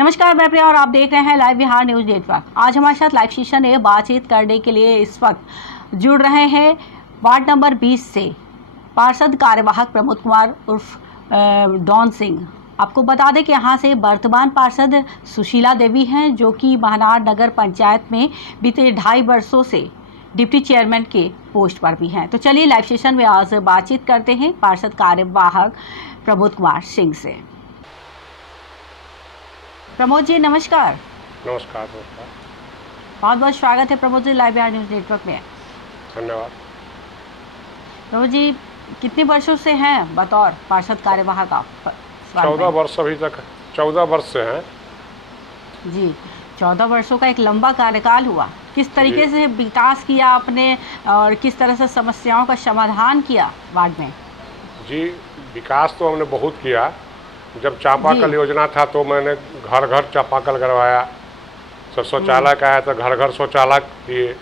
नमस्कार, मैं प्रिया और आप देख रहे हैं लाइव बिहार न्यूज नेटवर्क। आज हमारे साथ लाइव सेशन में बातचीत करने के लिए इस वक्त जुड़ रहे हैं वार्ड नंबर 20 से पार्षद कार्यवाहक प्रमोद कुमार उर्फ डॉन सिंह। आपको बता दें कि यहाँ से वर्तमान पार्षद सुशीला देवी हैं, जो कि महनार नगर पंचायत में बीते 2.5 वर्षों से डिप्टी चेयरमैन के पोस्ट पर भी हैं। तो चलिए लाइव सेशन में आज बातचीत करते हैं पार्षद कार्यवाहक प्रमोद कुमार सिंह से। प्रमोद जी नमस्कार। नमस्कार। बहुत बहुत स्वागत है Pramod ji live Bihar news network में। धन्यवाद। प्रमोद जी कितने वर्षों से हैं बतौर पार्षद कार्यवाहक आप? 14 वर्ष अभी तक 14 वर्ष से हैं जी। 14 वर्षों का एक लंबा कार्यकाल हुआ। किस तरीके से विकास किया आपने और किस तरह से समस्याओं का समाधान किया वार्ड में? जी, विकास तो हमने बहुत किया। जब चापाकल योजना था तो मैंने घर घर चापाकल करवाया। सब शौचालय का आया तो घर घर शौचालय किए।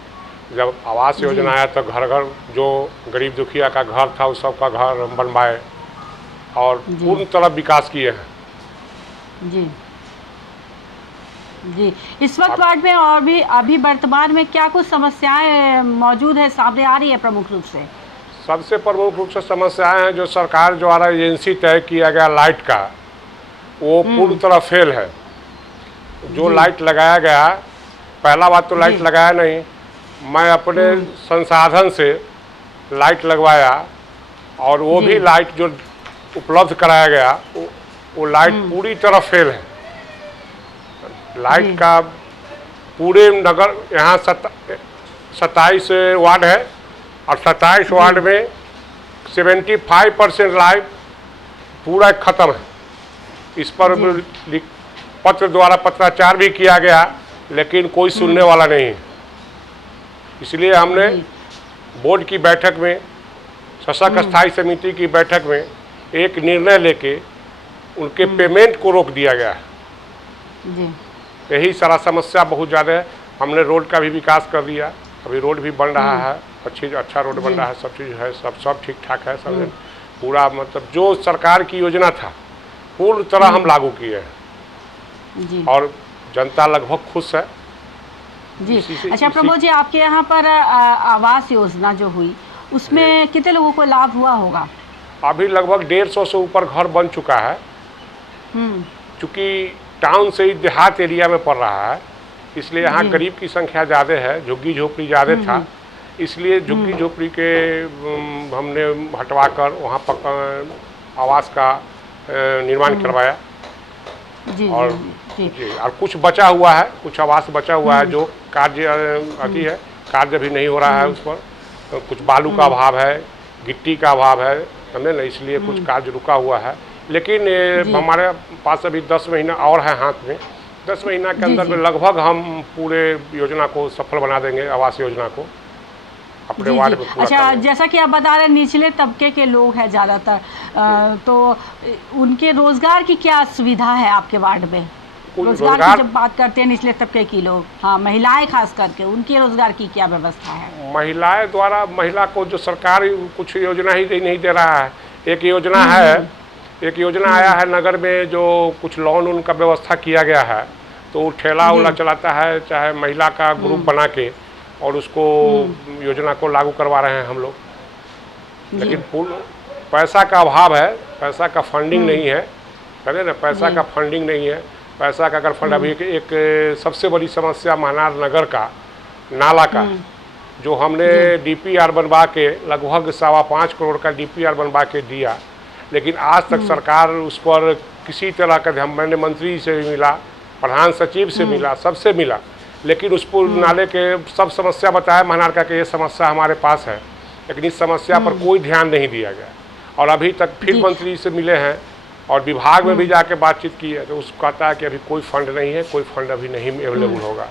जब आवास योजना आया तो घर घर जो गरीब दुखिया का घर था उस सब का घर बनवाए और पूर्ण तरह विकास किए हैं। जी जी। इस वक्त वार्ड में और भी अभी वर्तमान में क्या कुछ समस्याएं मौजूद है, सामने आ रही है प्रमुख रूप से? सबसे प्रमुख रूप से समस्याएं हैं जो सरकार द्वारा एजेंसी तय किया गया लाइट का, वो पूर्ण तरह फेल है। जो लाइट लगाया गया, पहला बात तो लाइट लगाया नहीं, मैं अपने संसाधन से लाइट लगवाया और वो भी लाइट जो उपलब्ध कराया गया वो लाइट पूरी तरह फेल है। लाइट का पूरे नगर यहाँ 27 वार्ड है और 27 वार्ड में 75% लाइट पूरा ख़त्म है। इस पर पत्र द्वारा पत्राचार भी किया गया लेकिन कोई सुनने वाला नहीं है। इसलिए हमने बोर्ड की बैठक में, शासक स्थायी समिति की बैठक में एक निर्णय लेके उनके पेमेंट को रोक दिया गया है। यही सारा समस्या बहुत ज़्यादा है। हमने रोड का भी विकास कर दिया, अभी रोड भी बन रहा है, अच्छा रोड बन रहा है, सब चीज़ है, सब ठीक ठाक है। सब पूरा मतलब जो सरकार की योजना था पूर्ण तरह हम लागू किए हैं और जनता लगभग खुश है जी। अच्छा प्रमोद जी, आपके यहाँ पर आवास योजना जो हुई उसमें कितने लोगों को लाभ हुआ होगा? अभी लगभग 150 से ऊपर घर बन चुका है। चूँकि टाउन से ही देहात एरिया में पड़ रहा है, इसलिए यहाँ गरीब की संख्या ज़्यादा है, झुग्गी झोपड़ी ज़्यादा था, इसलिए झुग्गी झोपड़ी के हमने हटवाकर वहाँ पर आवास का निर्माण करवाया। और और कुछ बचा हुआ है, कुछ आवास बचा हुआ है जो कार्य अति है, कार्य भी नहीं हो रहा है उस पर। तो कुछ बालू का अभाव है, गिट्टी का अभाव है, समझे ना, इसलिए कुछ कार्य रुका हुआ है। लेकिन हमारे पास अभी 10 महीना और है हाथ में। 10 महीना के अंदर में लगभग हम पूरे योजना को सफल बना देंगे, आवास योजना को अपने वार्ड में पूरा। अच्छा, जैसा कि आप बता रहे हैं निचले तबके के लोग हैं ज़्यादातर, तो उनके रोजगार की क्या सुविधा है आपके वार्ड में? रोजगार की जब बात करते हैं निचले तबके की लोग, हाँ महिलाएं खास करके, उनके रोजगार की क्या व्यवस्था है? महिलाएं द्वारा, महिला को जो सरकार कुछ योजना ही नहीं दे रहा है। एक योजना है, एक योजना आया है नगर में जो कुछ लोन उनका व्यवस्था किया गया है, तो ठेला उला चलाता है, चाहे महिला का ग्रुप बना के, और उसको योजना को लागू करवा रहे हैं हम लोग। लेकिन पूर्ण पैसा का अभाव है, पैसा का फंडिंग नहीं है, समझे ना, पैसा का फंडिंग नहीं है। पैसा का अगर फंड, अभी एक सबसे बड़ी समस्या महनार नगर का नाला का, जो हमने DPR बनवा के लगभग 5.25 करोड़ का DPR बनवा के दिया, लेकिन आज तक सरकार उस पर किसी तरह का, मैंने मंत्री से भी मिला, प्रधान सचिव से मिला, सबसे मिला, लेकिन उस पर नाले के सब समस्या बताया महनार का कि ये समस्या हमारे पास है, लेकिन इस समस्या पर कोई ध्यान नहीं दिया गया। और अभी तक फिर मंत्री से मिले हैं और विभाग में भी जाके बातचीत की है, तो उसको कहता है कि अभी कोई फंड नहीं है, कोई फंड अभी नहीं अवेलेबल होगा,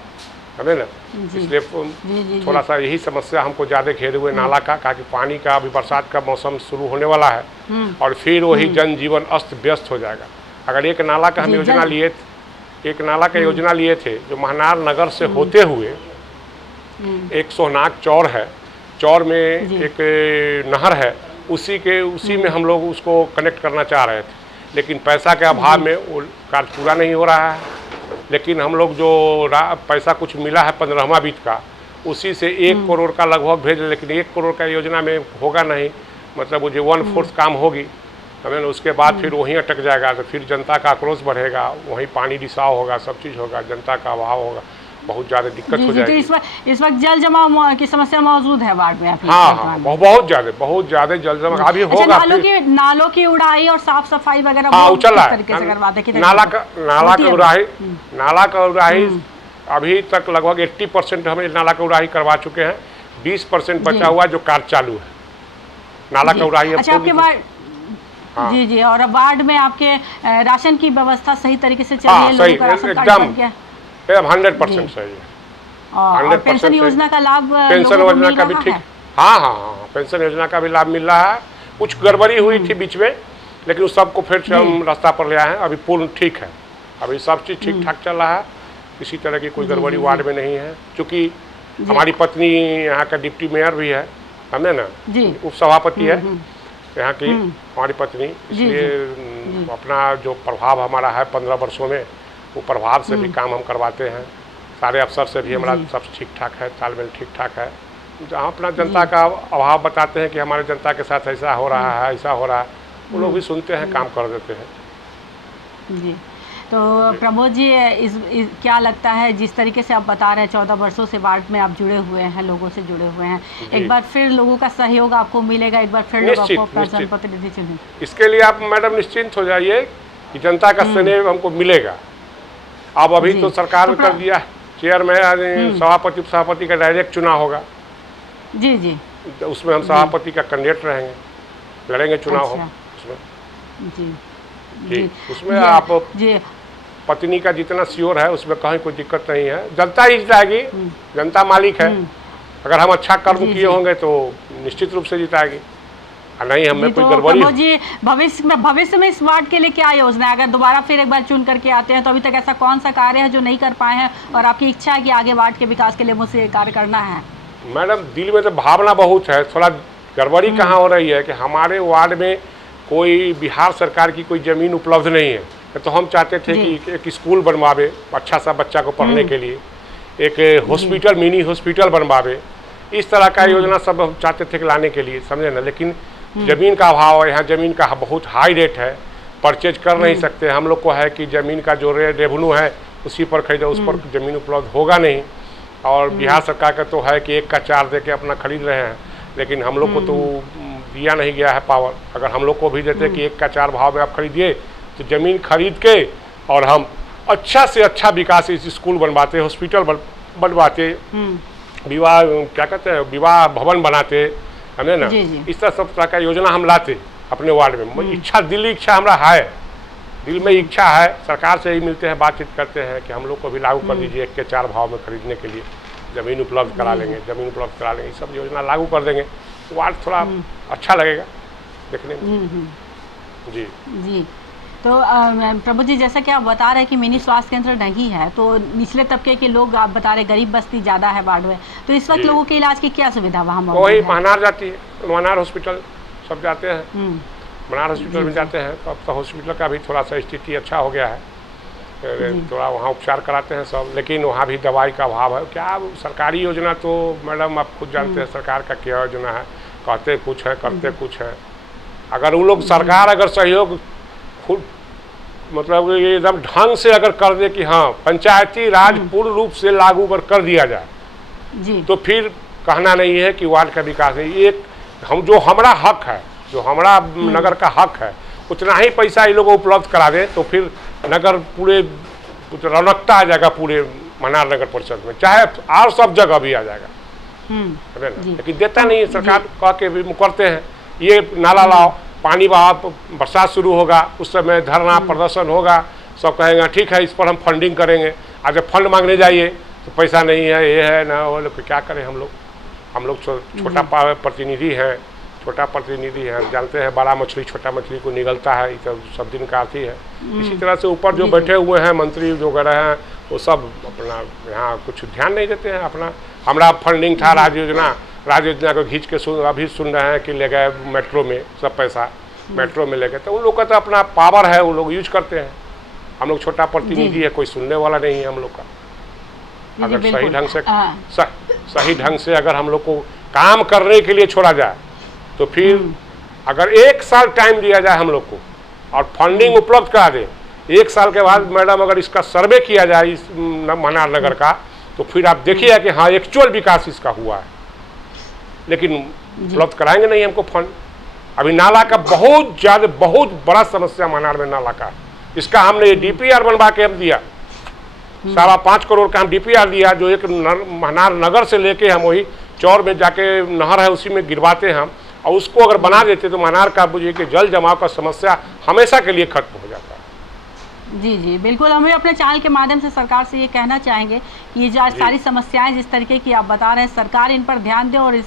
है ना। इसलिए थोड़ा सा यही समस्या हमको ज़्यादा घेरे हुए नाला का, कहा कि पानी का अभी बरसात का मौसम शुरू होने वाला है और फिर वही जनजीवन अस्त व्यस्त हो जाएगा। अगर एक नाला का हम योजना लिए, एक नाला का योजना लिए थे जो महनार नगर से होते हुए एक सोहनाग चौर है, चौर में एक नहर है, उसी में हम लोग उसको कनेक्ट करना चाह रहे थे, लेकिन पैसा के अभाव में वो कार्य पूरा नहीं हो रहा है। लेकिन हम लोग जो पैसा कुछ मिला है 15वां वित्त का, उसी से 1 करोड़ का लगभग भेज, लेकिन 1 करोड़ का योजना में होगा नहीं, मतलब वो जो 1/4 काम होगी, हमें उसके बाद फिर वहीं अटक जाएगा। तो फिर जनता का आक्रोश बढ़ेगा, वहीं पानी रिसाव होगा, सब चीज़ होगा, जनता का अभाव होगा, बहुत ज़्यादा दिक्कत हो जाएगी। तो इस वक्त जल जमाव की समस्या मौजूद है वार्ड में? हाँ, बहुत ज़्यादा जल जमा अभी होगा। नालों की उड़ाई और साफ सफाई वगैरह चल रहा है, नाला का उड़ाई अभी तक लगभग 80% हमें नाला का उड़ाई करवा चुके हैं, 20% बचा हुआ जो कार्य चालू है नाला का उड़ाई। अच्छा, आपके वार्ड जी, और अब वार्ड में आपके राशन की व्यवस्था सही तरीके से चल रही है? लोगों का राशन कार्ड बन गया? 100% सही है। और पेंशन योजना का लाभ, पेंशन योजना का भी ठीक, हाँ, पेंशन योजना का भी लाभ मिल रहा है। कुछ गड़बड़ी हुई थी बीच में, लेकिन उस सबको फिर से हम रास्ता पर ले आए हैं, अभी पूर्ण ठीक है, अभी सब चीज़ ठीक ठाक चल रहा है, किसी तरह की कोई गड़बड़ी वार्ड में नहीं है। क्योंकि हमारी पत्नी यहाँ का डिप्टी मेयर भी है, हमने ना उप सभापति है यहाँ की हमारी पत्नी, इसलिए अपना जो प्रभाव हमारा है 15 वर्षों में, वो प्रभाव से भी काम हम करवाते हैं। सारे अफसर से भी हमारा सब ठीक ठाक है, तालमेल ठीक ठाक है। जहाँ अपना जनता का अभाव बताते हैं कि हमारे जनता के साथ ऐसा हो रहा है, ऐसा हो रहा है, वो लोग भी सुनते हैं, काम कर देते हैं। जी, तो प्रमोद जी, क्या लगता है, जिस तरीके से आप बता रहे हैं 14 वर्षों से वार्ड में आप जुड़े हुए हैं, लोगों से जुड़े हुए हैं, एक बार फिर लोगों का सहयोग आपको मिलेगा, एक बार फिर लोग आपको अपना जनप्रतिनिधि चुनेंगे? इसके लिए आप मैडम निश्चिंत हो जाइए कि जनता का स्नेह हमको मिलेगा। अब अभी तो सरकार ने कर दिया, चेयरमैन, सभापति, उप सभापति का डायरेक्ट चुनाव होगा। जी, उसमें हम सभापति का कैंडिडेट रहेंगे, लड़ेंगे चुनाव उसमें। जी, उसमें आप पत्नी का जितना श्योर है उसमें कहीं कोई दिक्कत नहीं है, जनता ही जिताएगी, जनता मालिक है। अगर हम अच्छा कर्म किए होंगे तो निश्चित रूप से जिताएगी, नहीं हमें कोई गड़बड़ी। जी, भविष्य में इस वार्ड के लिए क्या योजना है? अगर दोबारा फिर एक बार चुन करके आते हैं तो अभी तक ऐसा कौन सा कार्य है जो नहीं कर पाए हैं और आपकी इच्छा है कि आगे वार्ड के विकास के लिए मुझसे कार्य करना है? मैडम, दिल में तो भावना बहुत है, थोड़ा गड़बड़ी कहाँ हो रही है कि हमारे वार्ड में कोई बिहार सरकार की कोई ज़मीन उपलब्ध नहीं है, तो हम चाहते थे कि एक स्कूल बनवावे अच्छा सा बच्चा को पढ़ने के लिए, एक हॉस्पिटल, मिनी हॉस्पिटल बनवावे, इस तरह का योजना सब हम चाहते थे कि लाने के लिए, समझे ना। लेकिन ज़मीन का अभाव है, यहाँ ज़मीन का बहुत हाई रेट है, परचेज कर नहीं सकते। हम लोग को है कि ज़मीन का जो रेवेन्यू है उसी पर खरीदो, उस पर ज़मीन उपलब्ध होगा नहीं। और बिहार सरकार का तो है कि 1 का 4 दे के अपना खरीद रहे हैं, लेकिन हम लोग को तो दिया नहीं गया है पावर। अगर हम लोग को भी देते कि 1 का 4 भाव में आप खरीदिए, तो ज़मीन खरीद के और हम अच्छा से अच्छा विकास, इस स्कूल बनवाते, हॉस्पिटल बनवाते, विवाह क्या कहते हैं, विवाह भवन बनाते, है ना। इस तरह का योजना हम लाते अपने वार्ड में। इच्छा, दिली इच्छा हमारा है, दिल में इच्छा है। सरकार से ही मिलते हैं, बातचीत करते हैं कि हम लोग को भी लागू कर दीजिए, 1 के 4 भाव में खरीदने के लिए ज़मीन उपलब्ध करा लेंगे, ज़मीन उपलब्ध करा लेंगे, सब योजना लागू कर देंगे, वार्ड थोड़ा अच्छा लगेगा देखने में। जी, तो प्रभु जी, जैसा कि आप बता रहे हैं कि मिनी स्वास्थ्य केंद्र नहीं है, तो निचले तबके के लोग, आप बता रहे गरीब बस्ती ज़्यादा है वार्ड में, तो इस वक्त लोगों के इलाज की क्या सुविधा वहाँ मौजूद है? वही मनार जाती है, मनार हॉस्पिटल सब जाते हैं, मनार हॉस्पिटल में जाते हैं। तो अब तो हॉस्पिटल का भी थोड़ा सा स्थिति अच्छा हो गया है, थोड़ा वहाँ उपचार कराते हैं सब, लेकिन वहाँ भी दवाई का अभाव है। क्या सरकारी योजना तो मैडम आप खुद जानते हैं सरकार का क्या योजना है, कहते कुछ है, करते कुछ है। अगर वो लोग, सरकार अगर सहयोग खुद मतलब एकदम ढंग से अगर कर दे कि हाँ पंचायती राज पूर्ण रूप से लागू कर दिया जाए, तो फिर कहना नहीं है कि वार्ड का विकास नहीं। एक हम जो हमारा हक है, जो हमारा नगर का हक है, उतना ही पैसा ये लोग उपलब्ध करा दें, तो फिर नगर पूरे रौनकता आ जाएगा पूरे मनार नगर परिषद में, चाहे और सब जगह भी आ जाएगा, है ना। लेकिन देता नहीं है सरकार, कह के भी मुकरते हैं। ये नाला लाओ, पानी बहाव, बरसात शुरू होगा उस समय धरना प्रदर्शन होगा, सब कहेंगे ठीक है इस पर हम फंडिंग करेंगे। आज जब फंड मांगने जाइए तो पैसा नहीं है, ये है ना वो, लोग क्या करें। हम लोग छोटा प्रतिनिधि हैं, छोटा प्रतिनिधि है, जानते हैं बड़ा मछली छोटा मछली को निगलता है, ये तो सब दिन का आती है। इसी तरह से ऊपर जो बैठे हुए हैं मंत्री जो वगैरह हैं, वो सब अपना यहाँ कुछ ध्यान नहीं देते हैं अपना। हमारा फंडिंग था राज्य योजना को खींच के अभी सुन रहे हैं कि ले गए मेट्रो में सब पैसा, मेट्रो में ले गए, तो उन लोग का तो अपना पावर है, वो लोग यूज करते हैं। हम लोग छोटा प्रतिनिधि है, कोई सुनने वाला नहीं है हम लोग का। अगर सही ढंग से सही ढंग से अगर हम लोग को काम करने के लिए छोड़ा जाए तो फिर अगर 1 साल टाइम दिया जाए हम लोग को और फंडिंग उपलब्ध करा दे, 1 साल के बाद मैडम अगर इसका सर्वे किया जाए इस मनार नगर का, तो फिर आप देखिए कि हाँ एक्चुअल विकास इसका हुआ है। लेकिन उपलब्ध कराएंगे नहीं हमको फंड। अभी नाला का बहुत बड़ा समस्या मनार में नाला का, इसका हमने DPR बनवा के हम दिया, 5.25 करोड़ का हम DPR दिया, जो एक मनार नगर से लेके हम वही चौर में जाके नहर है उसी में गिरवाते हैं हम, और उसको अगर बना देते तो मनार का बुझिए कि जल जमाव का समस्या हमेशा के लिए खत्म हो जाता है। जी जी बिल्कुल, हमें अपने चैनल के माध्यम से सरकार से ये कहना चाहेंगे कि ये जो सारी समस्याएं जिस तरीके की आप बता रहे हैं, सरकार इन पर ध्यान दे और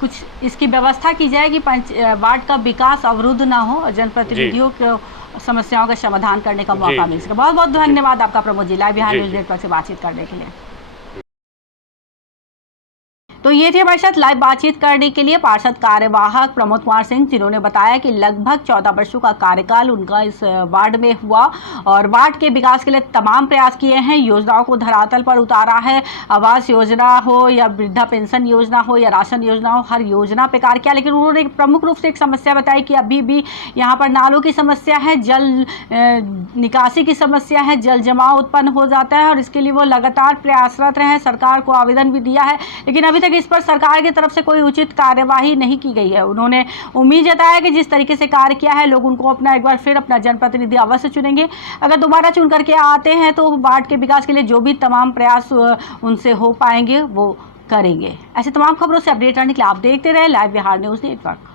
कुछ इसकी व्यवस्था की जाए कि वार्ड का विकास अवरुद्ध ना हो और जनप्रतिनिधियों को समस्याओं का समाधान करने का मौका मिल सके। बहुत बहुत धन्यवाद आपका Pramod ji, live Bihar news network से बातचीत करने के लिए। तो ये थी हमारे साथ लाइव बातचीत करने के लिए पार्षद कार्यवाहक प्रमोद कुमार सिंह, जिन्होंने बताया कि लगभग 14 वर्षों का कार्यकाल उनका इस वार्ड में हुआ और वार्ड के विकास के लिए तमाम प्रयास किए हैं, योजनाओं को धरातल पर उतारा है। आवास योजना हो या वृद्धा पेंशन योजना हो या राशन योजना हो, हर योजना पे कार्य किया। लेकिन उन्होंने प्रमुख रूप से एक समस्या बताई कि अभी भी यहाँ पर नालों की समस्या है, जल निकासी की समस्या है, जल जमाव उत्पन्न हो जाता है और इसके लिए वो लगातार प्रयासरत रहे। सरकार को आवेदन भी दिया है, लेकिन अभी तक इस पर सरकार की तरफ से कोई उचित कार्यवाही नहीं की गई है। उन्होंने उम्मीद जताया कि जिस तरीके से कार्य किया है, लोग उनको अपना एक बार फिर अपना जनप्रतिनिधि अवश्य चुनेंगे। अगर दोबारा चुन करके आते हैं तो वार्ड के विकास के लिए जो भी तमाम प्रयास उनसे हो पाएंगे वो करेंगे। ऐसे तमाम खबरों से अपडेट रहने के लिए आप देखते रहे लाइव बिहार न्यूज नेटवर्क।